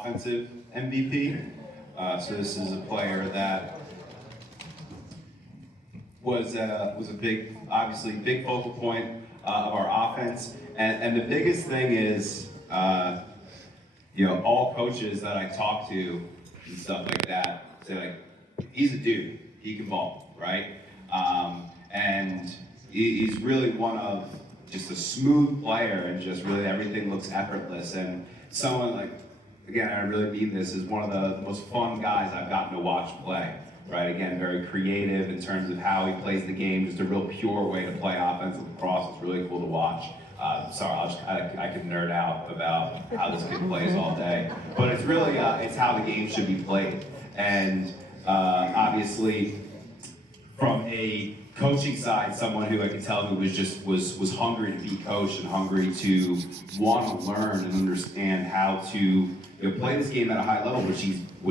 offensive MVP. So this is a player that was a big, obviously big focal point of our offense. And the biggest thing is, all coaches that I talk to and stuff like that say like, he's a dude, he can ball, right? And he's really one of just a smooth player, and just really everything looks effortless. And someone like, again, I really mean this, is one of the most fun guys I've gotten to watch play, right? Again, very creative in terms of how he plays the game, just a real pure way to play offensive lacrosse. It's really cool to watch. Sorry, I could nerd out about how this kid plays all day, but it's really it's how the game should be played. And obviously, from a coaching side, someone who I could tell who was hungry to be coached and hungry to want to learn and understand how to play this game at a high level, which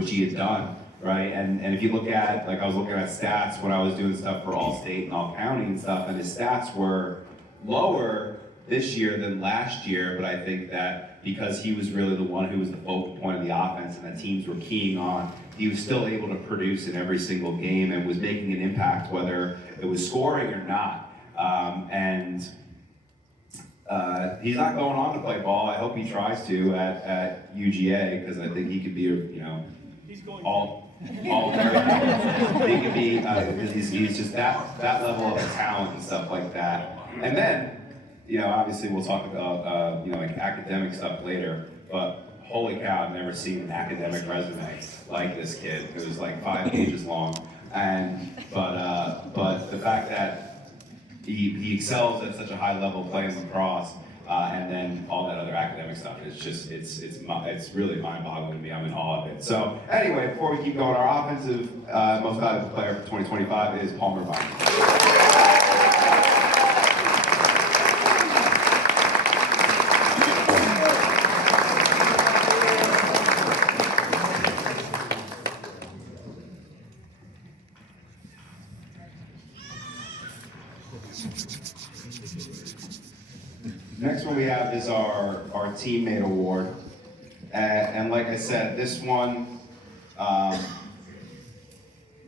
he had done, right? And if you look at, like, I was looking at stats when I was doing stuff for All State and All County and stuff, and his stats were lower this year than last year, but I think that because he was really the one who was the focal point of the offense and that teams were keying on, he was still able to produce in every single game and was making an impact, whether it was scoring or not. He's not going on to play ball. I hope he tries to at UGA, because I think he could be, all everything. He could be, because he's just that level of talent and stuff like that. And then, obviously we'll talk about, like academic stuff later, but holy cow, I've never seen an academic resume like this kid. It was like 5 pages long. But the fact that he excels at such a high level playing lacrosse, and then all that other academic stuff, it's really mind-boggling to me. I'm in awe of it. So anyway, before we keep going, our offensive most valuable player for 2025 is Palmer Vine. Next one we have is our teammate award, and like I said, this one,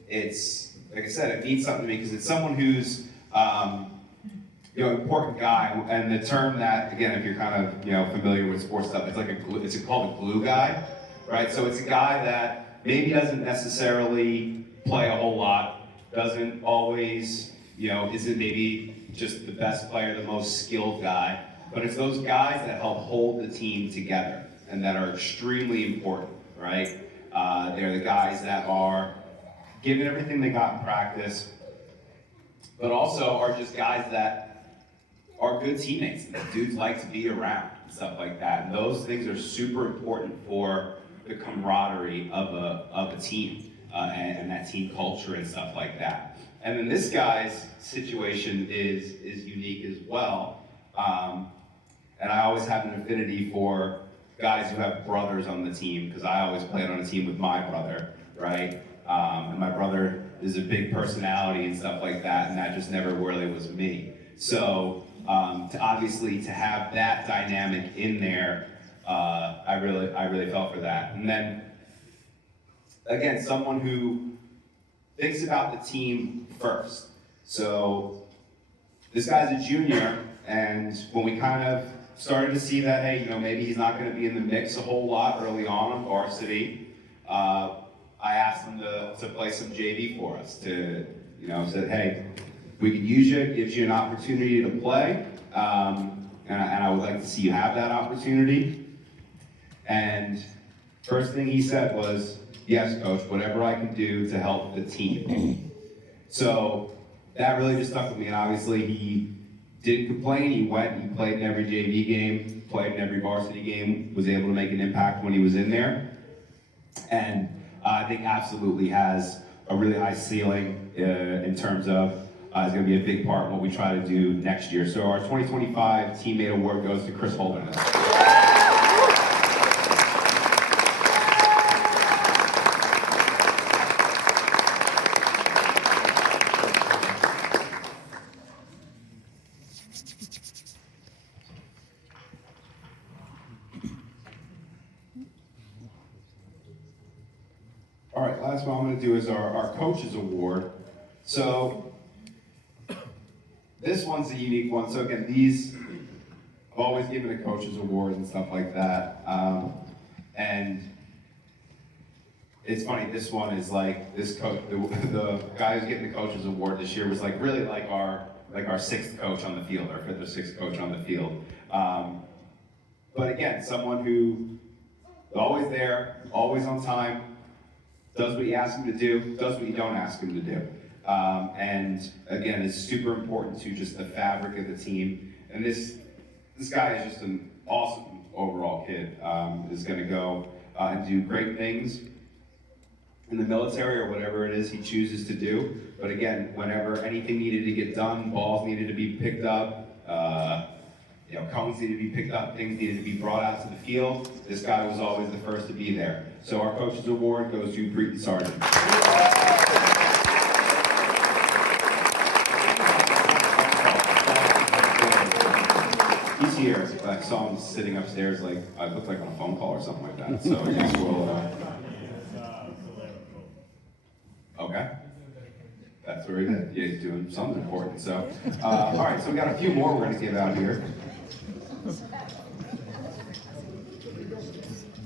it's like I said, it means something to me because it's someone who's important guy, and the term that, again, if you're kind of familiar with sports stuff, it's like it's called a glue guy, right? So it's a guy that maybe doesn't necessarily play a whole lot, doesn't always isn't maybe just the best player, the most skilled guy. But it's those guys that help hold the team together and that are extremely important, right? They're the guys that are giving everything they got in practice, but also are just guys that are good teammates and that dudes like to be around and stuff like that. And those things are super important for the camaraderie of a team and that team culture and stuff like that. And then this guy's situation is unique as well. And I always have an affinity for guys who have brothers on the team, because I always played on a team with my brother, right? And my brother is a big personality and stuff like that, and that just never really was me. So obviously to have that dynamic in there, I really felt for that. And then again, someone who thinks about the team first. So this guy's a junior, and when we kind of started to see that, hey, maybe he's not going to be in the mix a whole lot early on varsity, I asked him to play some JV for us. Said, hey, we could use you, it gives you an opportunity to play, and I would like to see you have that opportunity. And first thing he said was, yes, coach, whatever I can do to help the team. So that really just stuck with me, and obviously he didn't complain. He went, he played in every JV game, played in every varsity game, was able to make an impact when he was in there. And I think absolutely has a really high ceiling in terms of is going to be a big part in what we try to do next year. So our 2025 teammate award goes to Chris Holden. last one I'm going to do is our coaches award. So this one's a unique one. So again, these I've always given a coaches award and stuff like that. And it's funny, this one is like this coach, the guy who's getting the coaches award this year was like really like our sixth coach on the field, our fifth or sixth coach on the field. But again, someone who is always there, always on time, does what you ask him to do, does what you don't ask him to do. And again, is super important to just the fabric of the team. And this guy is just an awesome overall kid. Is going to go and do great things in the military or whatever it is he chooses to do. But again, whenever anything needed to get done, balls needed to be picked up, cones needed to be picked up, things needed to be brought out to the field, this guy was always the first to be there. So our coach's award goes to Breton Sargent. He's here. I saw him sitting upstairs, like I looked like on a phone call or something like that. So I guess we'll. Okay. That's where he did. Yeah, he's doing something important. So, all right. So we got a few more we're going to give out here.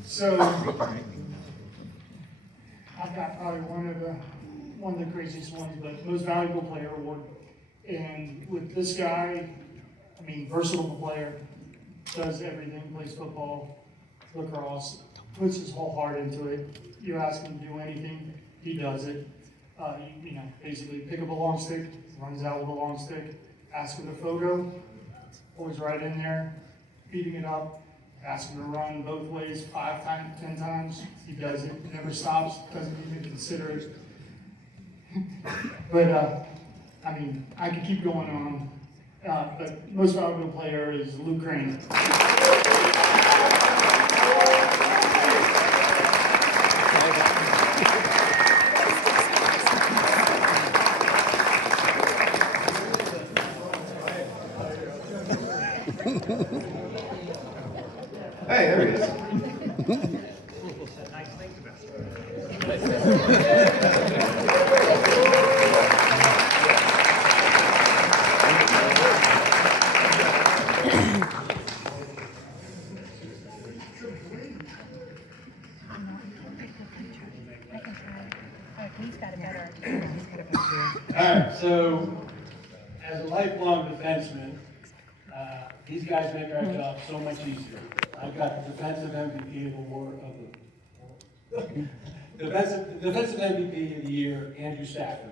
So I've got probably one of the craziest ones, but most valuable player award. And with this guy, I mean, versatile player, does everything, plays football, lacrosse, puts his whole heart into it. You ask him to do anything, he does it. Basically pick up a long stick, runs out with a long stick, ask him a photo, always right in there, beating it up, ask him to run both ways 5 times, 10 times, he does it, never stops, doesn't even consider it. But, I could keep going on, but most valuable player is Luke Crane. Hey, there he is. All right, so as a lifelong defenseman, these guys make our job so much easier. I've got the defensive MVP of the award of the defensive MVP of the year, Andrew Stafford.